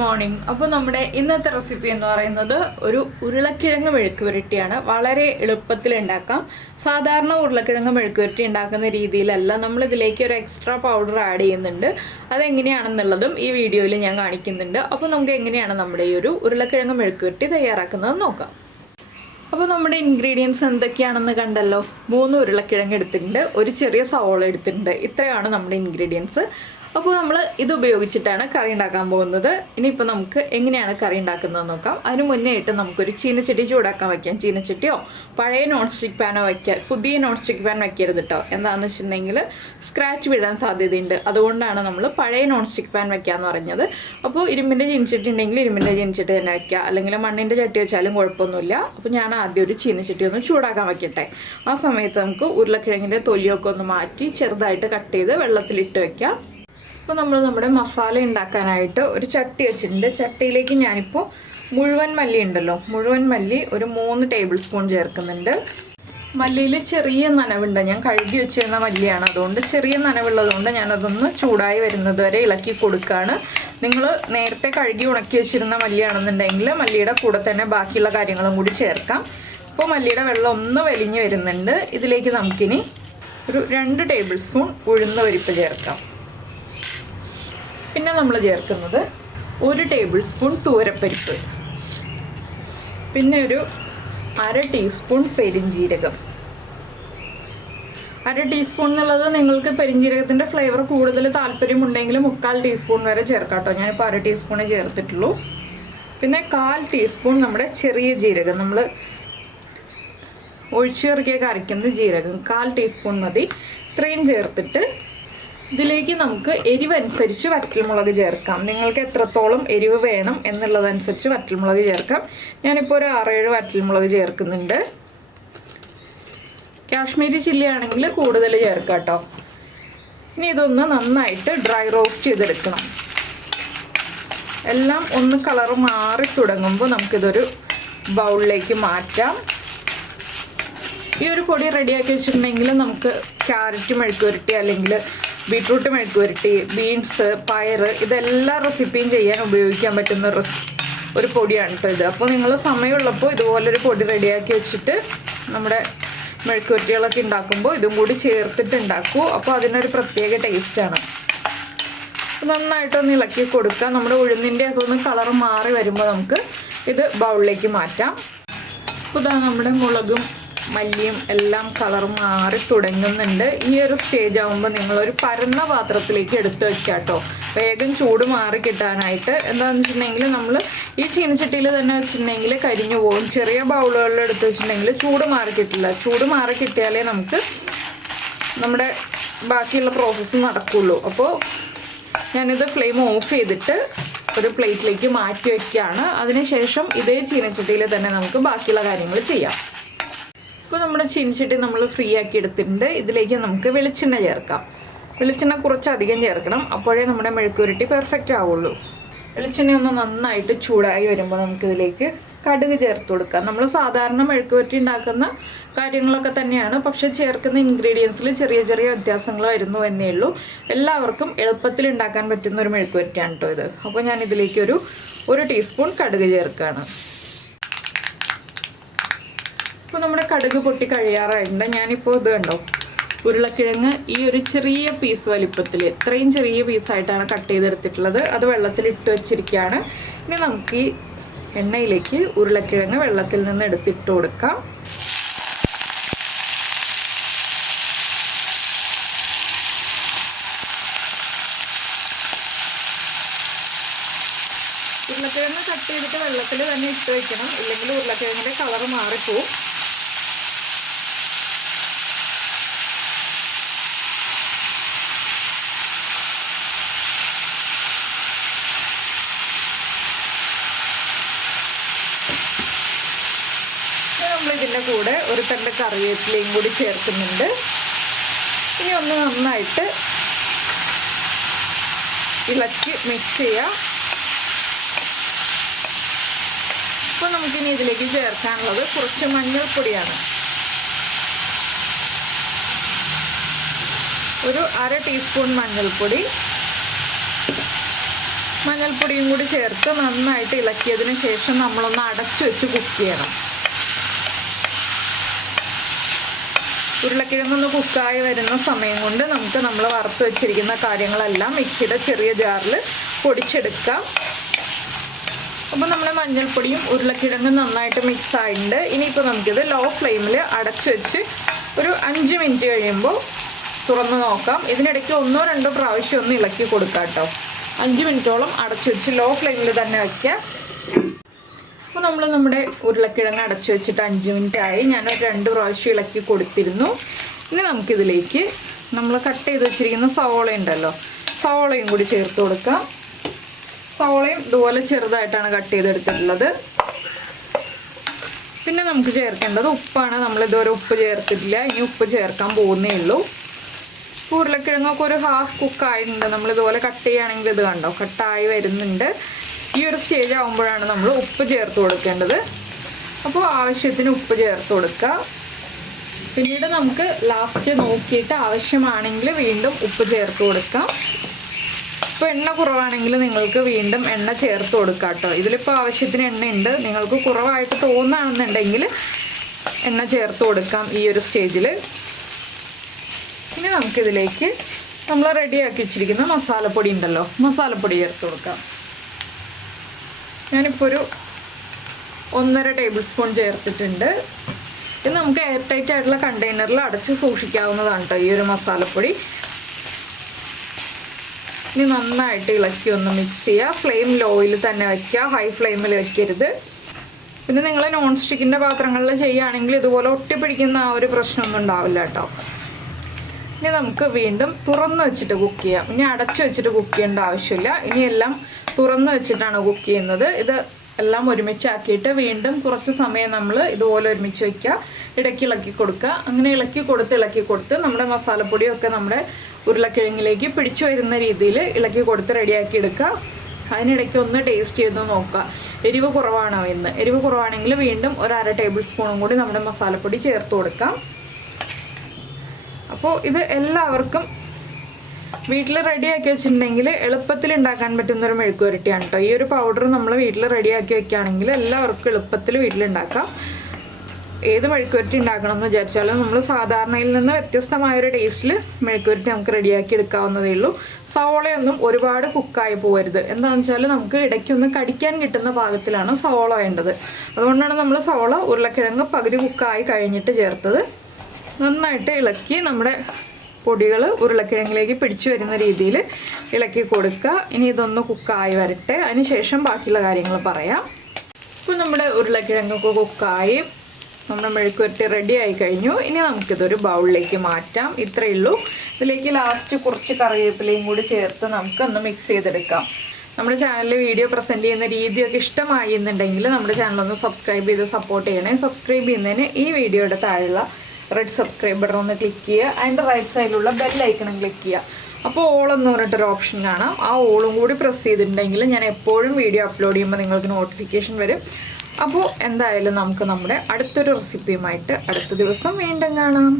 Morning. അപ്പോൾ നമ്മുടെ ഇന്നത്തെ റെസിപ്പി എന്ന് പറയുന്നത് ഒരു ഉരുളക്കിഴങ്ങ് മെഴുക്കുപുരട്ടിയാണ്. വളരെ എളുപ്പത്തിൽ ഉണ്ടാക്കാം. സാധാരണ ഉരുളക്കിഴങ്ങ് മെഴുക്കുപുരട്ടി ഉണ്ടാക്കുന്ന രീതിയിലല്ല, നമ്മൾ ഇതിലേക്ക് ഒരു എക്സ്ട്രാ പൗഡർ ആഡ് ചെയ്യുന്നുണ്ട്. അതെങ്ങനെയാണെന്നുള്ളതും ഈ വീഡിയോയിൽ ഞാൻ കാണിക്കുന്നുണ്ട്. അപ്പോൾ നമുക്ക് എങ്ങനെയാണ് നമ്മുടെ ഈ ഒരു ഉരുളക്കിഴങ്ങ് മെഴുക്കുപുരട്ടി തയ്യാറാക്കുന്നത് നോക്കാം. അപ്പോൾ നമ്മുടെ ഇൻഗ്രീഡിയൻസ് എന്തൊക്കെയാണെന്ന് കണ്ടല്ലോ. 3 ഉരുളക്കിഴങ്ങ് എടുത്തിട്ടുണ്ട്, ഒരു ചെറിയ സവോള എടുത്തിട്ടുണ്ട്. ഇത്രയാണ് നമ്മുടെ ഇൻഗ്രീഡിയൻസ്. അപ്പോൾ നമ്മൾ ഇത് ഉപയോഗിച്ചിട്ടാണ് കറി ഉണ്ടാക്കാൻ പോകുന്നത്. ഇനിയിപ്പോൾ നമുക്ക് എങ്ങനെയാണ് കറി ഉണ്ടാക്കുന്നത് നോക്കാം. അതിന് മുന്നേ ആയിട്ട് നമുക്കൊരു ചീനച്ചട്ടി ചൂടാക്കാൻ വയ്ക്കാം. ചീനച്ചട്ടിയോ പഴയ നോൺ സ്റ്റിക്ക് പാനോ വയ്ക്കാം. പുതിയ നോൺ സ്റ്റിക്ക് പാൻ വയ്ക്കരുത് കേട്ടോ. എന്താണെന്ന് വെച്ചിട്ടുണ്ടെങ്കിൽ സ്ക്രാച്ച് വീഴാൻ സാധ്യതയുണ്ട്. അതുകൊണ്ടാണ് നമ്മൾ പഴയ നോൺ സ്റ്റിക്ക് പാൻ വയ്ക്കാമെന്ന് പറഞ്ഞത്. അപ്പോൾ ഇരുമ്പിൻ്റെ ചീനച്ചട്ടി ഉണ്ടെങ്കിൽ ഇരുമ്പിൻ്റെ ചീനച്ചട്ടി തന്നെ വയ്ക്കുക, അല്ലെങ്കിൽ മണ്ണിൻ്റെ ചട്ടി വെച്ചാലും കുഴപ്പമൊന്നുമില്ല. അപ്പോൾ ഞാൻ ആദ്യം ഒരു ചീനച്ചട്ടി ഒന്ന് ചൂടാക്കാൻ വയ്ക്കട്ടെ. ആ സമയത്ത് നമുക്ക് ഉരുളക്കിഴങ്ങിൻ്റെ തൊലിയൊക്കെ ഒന്ന് മാറ്റി ചെറുതായിട്ട് കട്ട് ചെയ്ത് വെള്ളത്തിലിട്ട് വയ്ക്കാം. അപ്പോൾ നമ്മൾ നമ്മുടെ മസാല ഉണ്ടാക്കാനായിട്ട് ഒരു ചട്ടി വെച്ചിട്ടുണ്ട്. ചട്ടിയിലേക്ക് ഞാനിപ്പോൾ മുഴുവൻ മല്ലി ഉണ്ടല്ലോ, മുഴുവൻ മല്ലി ഒരു 3 ടേബിൾ സ്പൂൺ ചേർക്കുന്നുണ്ട്. മല്ലിയിൽ ചെറിയ നനവുണ്ട്, ഞാൻ കഴുകി വെച്ചിരുന്ന മല്ലിയാണ്. അതുകൊണ്ട് ചെറിയ നനവുള്ളതുകൊണ്ട് ഞാനതൊന്ന് ചൂടായി വരുന്നത് വരെ ഇളക്കി കൊടുക്കുകയാണ്. നിങ്ങൾ നേരത്തെ കഴുകി ഉണക്കി വെച്ചിരുന്ന മല്ലിയാണെന്നുണ്ടെങ്കിൽ മല്ലിയുടെ കൂടെ തന്നെ ബാക്കിയുള്ള കാര്യങ്ങളും കൂടി ചേർക്കാം. ഇപ്പോൾ മല്ലിയുടെ വെള്ളം ഒന്ന് വലിഞ്ഞു വരുന്നുണ്ട്. ഇതിലേക്ക് നമുക്കിനി ഒരു 2 ടേബിൾ സ്പൂൺ ഉഴുന്ന പരിപ്പ് ചേർക്കാം. പിന്നെ നമ്മൾ ചേർക്കുന്നത് 1 ടേബിൾ സ്പൂൺ തൂരപ്പരിപ്പ്, പിന്നെ ഒരു 1/2 ടീസ്പൂൺ പെരിഞ്ജീരകം. 1/2 ടീസ്പൂൺ എന്നുള്ളത് നിങ്ങൾക്ക് പെരിഞ്ജീരകത്തിൻ്റെ ഫ്ലേവർ കൂടുതൽ താല്പര്യമുണ്ടെങ്കിൽ 3/4 ടീസ്പൂൺ വരെ ചേർക്കാം കേട്ടോ. ഞാനിപ്പോൾ 1/2 ടീസ്പൂണേ ചേർത്തിട്ടുള്ളൂ. പിന്നെ 1/4 ടീസ്പൂൺ നമ്മുടെ ചെറിയ ജീരകം, നമ്മൾ ഒഴിച്ചേർക്കിയൊക്കെ അരയ്ക്കുന്ന ജീരകം 1/4 ടീസ്പൂൺ മതി. ഇത്രയും ചേർത്തിട്ട് ഇതിലേക്ക് നമുക്ക് എരിവനുസരിച്ച് വറ്റൽമുളക് ചേർക്കാം. നിങ്ങൾക്ക് എത്രത്തോളം എരിവ് വേണം എന്നുള്ളതനുസരിച്ച് വറ്റൽമുളക് ചേർക്കാം. ഞാനിപ്പോൾ ഒരു 6-7 വറ്റൽമുളക് ചേർക്കുന്നുണ്ട്. കാശ്മീരി ചില്ലി ആണെങ്കിൽ കൂടുതൽ ചേർക്കാം കേട്ടോ. ഇനി ഇതൊന്ന് നന്നായിട്ട് ഡ്രൈ റോസ്റ്റ് ചെയ്തെടുക്കണം. എല്ലാം ഒന്ന് കളർ മാറി തുടങ്ങുമ്പോൾ നമുക്കിതൊരു ബൗളിലേക്ക് മാറ്റാം. ഈ ഒരു പൊടി റെഡിയാക്കി വെച്ചിട്ടുണ്ടെങ്കിൽ നമുക്ക് ക്യാരറ്റ് മെഴുക്കുപുരട്ടി അല്ലെങ്കിൽ ബീട്രൂട്ട് മെഴുക്കുപുരട്ടി, ബീൻസ്, പയർ, ഇതെല്ലാ റെസിപ്പിയും ചെയ്യാൻ ഉപയോഗിക്കാൻ പറ്റുന്ന ഒരു പൊടിയാണ് കേട്ടോ ഇത്. അപ്പോൾ നിങ്ങൾ സമയമുള്ളപ്പോൾ ഇതുപോലൊരു പൊടി റെഡിയാക്കി വെച്ചിട്ട് നമ്മുടെ മെഴുക്കുപുരട്ടികളൊക്കെ ഉണ്ടാക്കുമ്പോൾ ഇതും കൂടി ചേർത്തിട്ട് ഉണ്ടാക്കൂ. അപ്പോൾ അതിനൊരു പ്രത്യേക ടേസ്റ്റാണ്. നന്നായിട്ടൊന്ന് ഇളക്കി കൊടുക്കുക. നമ്മുടെ ഉഴുന്നിൻ്റെയൊക്കെ ഒന്ന് കളർ മാറി വരുമ്പോൾ നമുക്ക് ഇത് ബൗളിലേക്ക് മാറ്റാം. അപ്പോൾ ഇതാ നമ്മുടെ മുളകും മല്ലിയും എല്ലാം കളർ മാറി തുടങ്ങുന്നുണ്ട്. ഈ ഒരു സ്റ്റേജ് ആകുമ്പോൾ നിങ്ങളൊരു പരന്ന പാത്രത്തിലേക്ക് എടുത്ത് വയ്ക്കുക കേട്ടോ, വേഗം ചൂട് മാറി കിട്ടാനായിട്ട്. എന്താണെന്ന് വെച്ചിട്ടുണ്ടെങ്കിൽ നമ്മൾ ഈ ചീനച്ചട്ടിയിൽ തന്നെ വെച്ചിട്ടുണ്ടെങ്കിൽ കരിഞ്ഞു പോകും. ചെറിയ ബൗളുകളിൽ എടുത്ത് വെച്ചിട്ടുണ്ടെങ്കിൽ ചൂട് മാറി കിട്ടില്ല. ചൂട് മാറി കിട്ടിയാലേ നമുക്ക് നമ്മുടെ ബാക്കിയുള്ള പ്രോസസ്സ് നടക്കുകയുള്ളൂ. അപ്പോൾ ഞാനിത് ഫ്ലെയിം ഓഫ് ചെയ്തിട്ട് ഒരു പ്ലേറ്റിലേക്ക് മാറ്റി വയ്ക്കുകയാണ്. അതിനുശേഷം ഇതേ ചീനച്ചട്ടിയിൽ തന്നെ നമുക്ക് ബാക്കിയുള്ള കാര്യങ്ങൾ ചെയ്യാം. ഇപ്പോൾ നമ്മുടെ ചീനച്ചട്ടി നമ്മൾ ഫ്രീ ആക്കി എടുത്തിട്ടുണ്ട്. ഇതിലേക്ക് നമുക്ക് വെളിച്ചെണ്ണ ചേർക്കാം. വെളിച്ചെണ്ണ കുറച്ചധികം ചേർക്കണം, അപ്പോഴേ നമ്മുടെ മെഴുക്കുപുരട്ടി പെർഫെക്റ്റ് ആവുള്ളൂ. വെളിച്ചെണ്ണ ഒന്ന് നന്നായിട്ട് ചൂടായി വരുമ്പോൾ നമുക്കിതിലേക്ക് കടുക് ചേർത്ത് കൊടുക്കാം. നമ്മൾ സാധാരണ മെഴുക്കുപുരട്ടി ഉണ്ടാക്കുന്ന കാര്യങ്ങളൊക്കെ തന്നെയാണ്, പക്ഷേ ചേർക്കുന്ന ഇൻഗ്രീഡിയൻസിൽ ചെറിയ ചെറിയ വ്യത്യാസങ്ങൾ വരുന്നു എന്നേ ഉള്ളൂ. എല്ലാവർക്കും എളുപ്പത്തിൽ ഉണ്ടാക്കാൻ പറ്റുന്ന ഒരു മെഴുക്കുപുരട്ടിയാണ് കേട്ടോ ഇത്. അപ്പോൾ ഞാൻ ഇതിലേക്ക് ഒരു 1 ടീസ്പൂൺ കടുക് ചേർക്കുകയാണ്. ഇപ്പോൾ നമ്മുടെ കടുക് പൊട്ടി കഴിയാറായിട്ടുണ്ട്. ഞാനിപ്പോൾ ഇത് കണ്ടോ, ഉരുളക്കിഴങ്ങ് ഈ ഒരു ചെറിയ പീസ് വലിപ്പത്തിൽ, ഇത്രയും ചെറിയ പീസായിട്ടാണ് കട്ട് ചെയ്തെടുത്തിട്ടുള്ളത്. അത് വെള്ളത്തിലിട്ട് വെച്ചിരിക്കുകയാണ്. ഇനി നമുക്ക് ഈ എണ്ണയിലേക്ക് ഉരുളക്കിഴങ്ങ് വെള്ളത്തിൽ നിന്ന് എടുത്തിട്ട് കൊടുക്കാം. ഉരുളക്കിഴങ്ങ് കട്ട് ചെയ്തിട്ട് വെള്ളത്തിൽ തന്നെ ഇട്ട് വയ്ക്കണം, ഇല്ലെങ്കിൽ ഉരുളക്കിഴങ്ങിൻ്റെ കളർ മാറിപ്പോവും. നമ്മളിതിൻ്റെ കൂടെ ഒരു തണ്ട് കറിവേപ്പിലയും കൂടി ചേർക്കുന്നുണ്ട്. ഇനി ഒന്ന് നന്നായിട്ട് ഇളക്കി മിക്സ് ചെയ്യാം. ഇപ്പോൾ നമുക്കിനി ഇതിലേക്ക് ചേർക്കാനുള്ളത് കുറച്ച് മഞ്ഞൾപ്പൊടിയാണ്. ഒരു 1/2 ടീസ്പൂൺ മഞ്ഞൾപ്പൊടി, മഞ്ഞൾപ്പൊടിയും കൂടി ചേർത്ത് നന്നായിട്ട് ഇളക്കിയതിന് ശേഷം നമ്മളൊന്ന് അടച്ചു വെച്ച് കുക്ക് ചെയ്യണം. ഉരുളക്കിഴങ്ങൊന്ന് കുക്കായി വരുന്ന സമയം കൊണ്ട് നമുക്ക് നമ്മൾ വറുത്ത് വെച്ചിരിക്കുന്ന കാര്യങ്ങളെല്ലാം മിക്സിയുടെ ചെറിയ ജാറിൽ പൊടിച്ചെടുക്കാം. അപ്പോൾ നമ്മുടെ മഞ്ഞൾപ്പൊടിയും ഉരുളക്കിഴങ്ങും നന്നായിട്ട് മിക്സ് ആയിട്ടുണ്ട്. ഇനിയിപ്പോൾ നമുക്കിത് ലോ ഫ്ലെയിമിൽ അടച്ചു വെച്ച് ഒരു 5 മിനിറ്റ് കഴിയുമ്പോൾ തുറന്ന് നോക്കാം. ഇതിനിടയ്ക്ക് 1-2 പ്രാവശ്യം ഒന്ന് ഇളക്കി കൊടുക്കാം കേട്ടോ. 5 മിനിറ്റോളം അടച്ചു വെച്ച് ലോ ഫ്ലെയിമിൽ തന്നെ വയ്ക്കുക. അപ്പോൾ നമ്മൾ നമ്മുടെ ഉരുളക്കിഴങ്ങ് അടച്ചു വെച്ചിട്ട് 5 മിനിറ്റ് ആയി. ഞാനൊരു 2 പ്രാവശ്യം ഇളക്കി കൊടുത്തിരുന്നു. ഇനി നമുക്കിതിലേക്ക് നമ്മൾ കട്ട് ചെയ്ത് വെച്ചിരിക്കുന്ന സവോള ഉണ്ടല്ലോ, സവോളയും കൂടി ചേർത്ത് കൊടുക്കാം. സവോളയും ഇതുപോലെ ചെറുതായിട്ടാണ് കട്ട് ചെയ്തെടുത്തിട്ടുള്ളത്. പിന്നെ നമുക്ക് ചേർക്കേണ്ടത് ഉപ്പാണ്. നമ്മളിതുവരെ ഉപ്പ് ചേർത്തിട്ടില്ല, ഇനി ഉപ്പ് ചേർക്കാൻ പോകുന്നേ ഉള്ളൂ. ഉരുളക്കിഴങ്ങൊക്കെ ഒരു ഹാഫ് കുക്കായിട്ടുണ്ട്. നമ്മളിതുപോലെ കട്ട് ചെയ്യുകയാണെങ്കിൽ ഇത് കണ്ടോ കട്ടായി വരുന്നുണ്ട്. ഈ ഒരു സ്റ്റേജ് ആകുമ്പോഴാണ് നമ്മൾ ഉപ്പ് ചേർത്ത് കൊടുക്കേണ്ടത്. അപ്പോൾ ആവശ്യത്തിന് ഉപ്പ് ചേർത്ത് കൊടുക്കുക. പിന്നീട് നമുക്ക് ലാസ്റ്റ് നോക്കിയിട്ട് ആവശ്യമാണെങ്കിൽ വീണ്ടും ഉപ്പ് ചേർത്ത് കൊടുക്കാം. ഇപ്പോൾ എണ്ണ കുറവാണെങ്കിൽ നിങ്ങൾക്ക് വീണ്ടും എണ്ണ ചേർത്ത് കൊടുക്കാം കേട്ടോ. ഇതിലിപ്പോൾ ആവശ്യത്തിന് എണ്ണയുണ്ട്. നിങ്ങൾക്ക് കുറവായിട്ട് തോന്നുകയാണെന്നുണ്ടെങ്കിൽ എണ്ണ ചേർത്ത് കൊടുക്കാം ഈ ഒരു സ്റ്റേജിൽ. ഇനി നമുക്കിതിലേക്ക് നമ്മൾ റെഡിയാക്കി വെച്ചിരിക്കുന്ന മസാലപ്പൊടി ഉണ്ടല്ലോ, മസാലപ്പൊടി ചേർത്ത് കൊടുക്കാം. ഞാനിപ്പോൾ ഒരു 1.5 ടേബിൾ സ്പൂൺ ചേർത്തിട്ടുണ്ട്. ഇത് നമുക്ക് എയർ ടൈറ്റ് ആയിട്ടുള്ള കണ്ടെയ്നറിൽ അടച്ച് സൂക്ഷിക്കാവുന്നതാണ് കേട്ടോ ഈ ഒരു മസാലപ്പൊടി. ഇനി നന്നായിട്ട് ഇളക്കി ഒന്ന് മിക്സ് ചെയ്യുക. ഫ്ലെയിം ലോയിൽ തന്നെ വയ്ക്കുക, ഹൈ ഫ്ലെയിമിൽ വയ്ക്കരുത്. പിന്നെ നിങ്ങൾ നോൺ സ്റ്റിക്കിൻ്റെ പാത്രങ്ങളിൽ ചെയ്യുകയാണെങ്കിൽ ഇതുപോലെ ഒട്ടിപ്പിടിക്കുന്ന ആ ഒരു പ്രശ്നമൊന്നും ഉണ്ടാവില്ല കേട്ടോ. ഇനി നമുക്ക് വീണ്ടും തുറന്ന് വെച്ചിട്ട് കുക്ക് ചെയ്യാം. ഇനി അടച്ചു വെച്ചിട്ട് കുക്ക് ചെയ്യേണ്ട ആവശ്യമില്ല. ഇനിയെല്ലാം തുറന്ന് വെച്ചിട്ടാണ് കുക്ക് ചെയ്യുന്നത്. ഇത് എല്ലാം ഒരുമിച്ചാക്കിയിട്ട് വീണ്ടും കുറച്ച് സമയം നമ്മൾ ഇതുപോലെ ഒരുമിച്ച് വയ്ക്കുക. ഇടയ്ക്ക് ഇളക്കി കൊടുക്കുക. അങ്ങനെ ഇളക്കി കൊടുത്ത് നമ്മുടെ മസാലപ്പൊടിയൊക്കെ നമ്മുടെ ഉരുളക്കിഴങ്ങിലേക്ക് പിടിച്ചു വരുന്ന രീതിയിൽ ഇളക്കി കൊടുത്ത് റെഡിയാക്കി എടുക്കുക. അതിനിടയ്ക്ക് ഒന്ന് ടേസ്റ്റ് ചെയ്ത് നോക്കുക, എരിവ് കുറവാണോ എന്ന്. എരിവ് കുറവാണെങ്കിൽ വീണ്ടും ഒരു 1/2 ടേബിൾ സ്പൂണും കൂടി നമ്മുടെ മസാലപ്പൊടി ചേർത്ത് കൊടുക്കാം. അപ്പോൾ ഇത് എല്ലാവർക്കും വീട്ടിൽ റെഡിയാക്കി വെച്ചിട്ടുണ്ടെങ്കിൽ എളുപ്പത്തിൽ ഉണ്ടാക്കാൻ പറ്റുന്നൊരു മെഴുക്കുവരട്ടിയാണ് കേട്ടോ. ഈ ഒരു പൗഡർ നമ്മൾ വീട്ടിൽ റെഡിയാക്കി വെക്കുകയാണെങ്കിൽ എല്ലാവർക്കും എളുപ്പത്തിൽ വീട്ടിലുണ്ടാക്കാം. ഏത് മെഴുക്കുവരട്ടി ഉണ്ടാക്കണം എന്ന് വിചാരിച്ചാലും നമ്മൾ സാധാരണയിൽ നിന്ന് വ്യത്യസ്തമായൊരു ടേസ്റ്റിൽ മെഴുക്കുവരട്ടി നമുക്ക് റെഡിയാക്കി എടുക്കാവുന്നതേ ഉള്ളൂ. സവോളയൊന്നും ഒരുപാട് കുക്കായി പോകരുത്. എന്താണെന്ന് വെച്ചാൽ നമുക്ക് ഇടയ്ക്കൊന്ന് കടിക്കാൻ കിട്ടുന്ന പാകത്തിലാണ് സവോള വേണ്ടത്. അതുകൊണ്ടാണ് നമ്മൾ സവോള ഉരുളക്കിഴങ്ങ് പകുതി കുക്കായി കഴിഞ്ഞിട്ട് ചേർത്തത്. നന്നായിട്ട് ഇളക്കി നമ്മുടെ പൊടികൾ ഉരുളക്കിഴങ്ങിലേക്ക് പിടിച്ചു വരുന്ന രീതിയിൽ ഇളക്കി കൊടുക്കുക. ഇനി ഇതൊന്ന് കുക്കായി വരട്ടെ, അതിന് ശേഷം ബാക്കിയുള്ള കാര്യങ്ങൾ പറയാം. ഇപ്പോൾ നമ്മുടെ ഉരുളക്കിഴങ്ങൊക്കെ കുക്കായി നമ്മുടെ മെഴുക്കുവരട്ടി റെഡി ആയി കഴിഞ്ഞു. ഇനി നമുക്കിതൊരു ബൗളിലേക്ക് മാറ്റാം. ഇത്രയേ ഉള്ളൂ. ഇതിലേക്ക് ലാസ്റ്റ് കുറച്ച് കറിവേപ്പിലയും കൂടി ചേർത്ത് നമുക്കൊന്ന് മിക്സ് ചെയ്തെടുക്കാം. നമ്മുടെ ചാനലിൽ വീഡിയോ പ്രസൻറ്റ് ചെയ്യുന്ന രീതിയൊക്കെ ഇഷ്ടമായി എന്നുണ്ടെങ്കിൽ നമ്മുടെ ചാനലൊന്ന് സബ്സ്ക്രൈബ് ചെയ്ത് സപ്പോർട്ട് ചെയ്യണേ. സബ്സ്ക്രൈബ് ചെയ്യുന്നതിന് ഈ വീഡിയോയുടെ താഴെയുള്ള റെഡ് സബ്സ്ക്രൈബ് ബട്ടൺ ഒന്ന് ക്ലിക്ക് ചെയ്യുക. അതിൻ്റെ റൈറ്റ് സൈഡിലുള്ള ബെൽ ഐക്കണും ക്ലിക്ക് ചെയ്യുക. അപ്പോൾ ഓൾ എന്ന് പറഞ്ഞിട്ടൊരു ഓപ്ഷൻ കാണാം. ആ ഓളും കൂടി പ്രസ് ചെയ്തിട്ടുണ്ടെങ്കിൽ ഞാൻ എപ്പോഴും വീഡിയോ അപ്ലോഡ് ചെയ്യുമ്പോൾ നിങ്ങൾക്ക് നോട്ടിഫിക്കേഷൻ വരും. അപ്പോൾ എന്തായാലും നമുക്ക് നമ്മുടെ അടുത്തൊരു റെസിപ്പിയുമായിട്ട് അടുത്ത ദിവസം വീണ്ടും കാണാം.